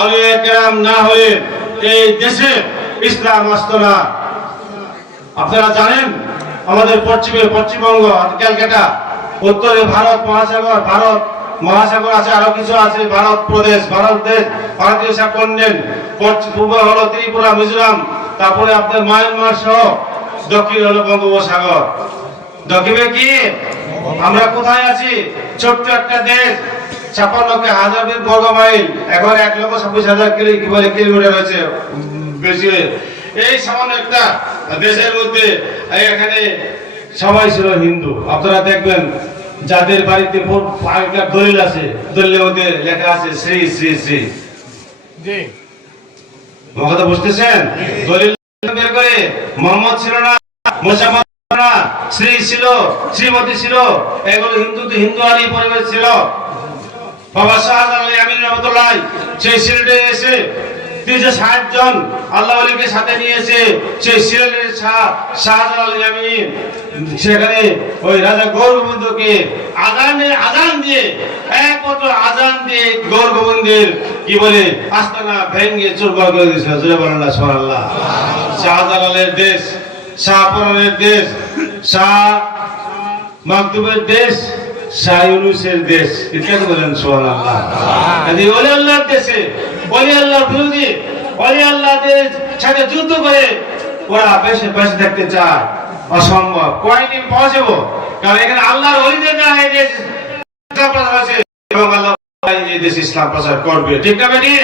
আউলিয়া কেরাম না হলে এই দেশে ইসলাম আসতো না। আপনারা জানেন আমাদের পশ্চিমে পশ্চিমবঙ্গ, ক্যালকাটা, উত্তরে ভারত মহাসাগর আছে, আরো কিছু আছে, ভারত প্রদেশ, ভারত দেশ, ভারতীয় সাবকন্টিনেন্ট, পূর্ব হলো ত্রিপুরা, মিজোরাম, তারপরে আপনার মায়ানমার সহ দক্ষিণ হলো বঙ্গোপসাগর। দক্ষিণে কি আমরা কোথায় আছি? ছোট্ট একটা দেশ, 56,000 বর্গ মাইল, এখন 1,26,000 কিলোমিটার হয়েছে বেশি। এই সামান্য একটা দেশের মধ্যে এখানে সবাই ছিল হিন্দু। আপনারা দেখবেন যাদের বাড়িতে দলিল আছে, দলিলের মধ্যে লেখা আছে শ্রী শ্রী শ্রী। কথা বুঝতেছেন? দলিল বের করে মোহাম্মদ ছিল না, মুসাম্মদ না, শ্রী ছিল, শ্রীমতী ছিল, এগুলো হিন্দু আলী পরিবার ছিল। বাবা শাহজালাল আমিন রহমতুল্লাহ সেই সিলেটে এসে 360 জন আল্লাহ ওলিকে সাথে নিয়েছে। সেই সিলেটের শাহজালাল আমিন সেখানে ওই রাজা গৌরগোবিন্দকে আজান দিয়ে, একমাত্র আজান দিয়ে গৌরগোবিন্দের কি বলে আস্তানা ভেঙে চুরমার করে দিয়েছিল। জয় বলেন সুবহানাল্লাহ। শাহজালালের দেশ, শাহপরানের দেশ, শাহ মাকদুমের দেশ, শাহ ইউনূসের দেশ, ইত্যাদি বলেন সুবহানাল্লাহ। এই ওলি আল্লাহর দেশে ওলি আল্লাহর বিরোধী ওলি আল্লাহদের সাথে যুদ্ধ করে ওরা বেশি থাকতে চায়, অসম্ভব। কয়দিন পৌঁছাবো? কারণ এখানে আল্লাহর ওলিদের না এই দেশ ইসলাম প্রচার হয়েছে এবং আল্লাহ এই দেশ ইসলাম প্রচার করবে। ঠিক না বেটি?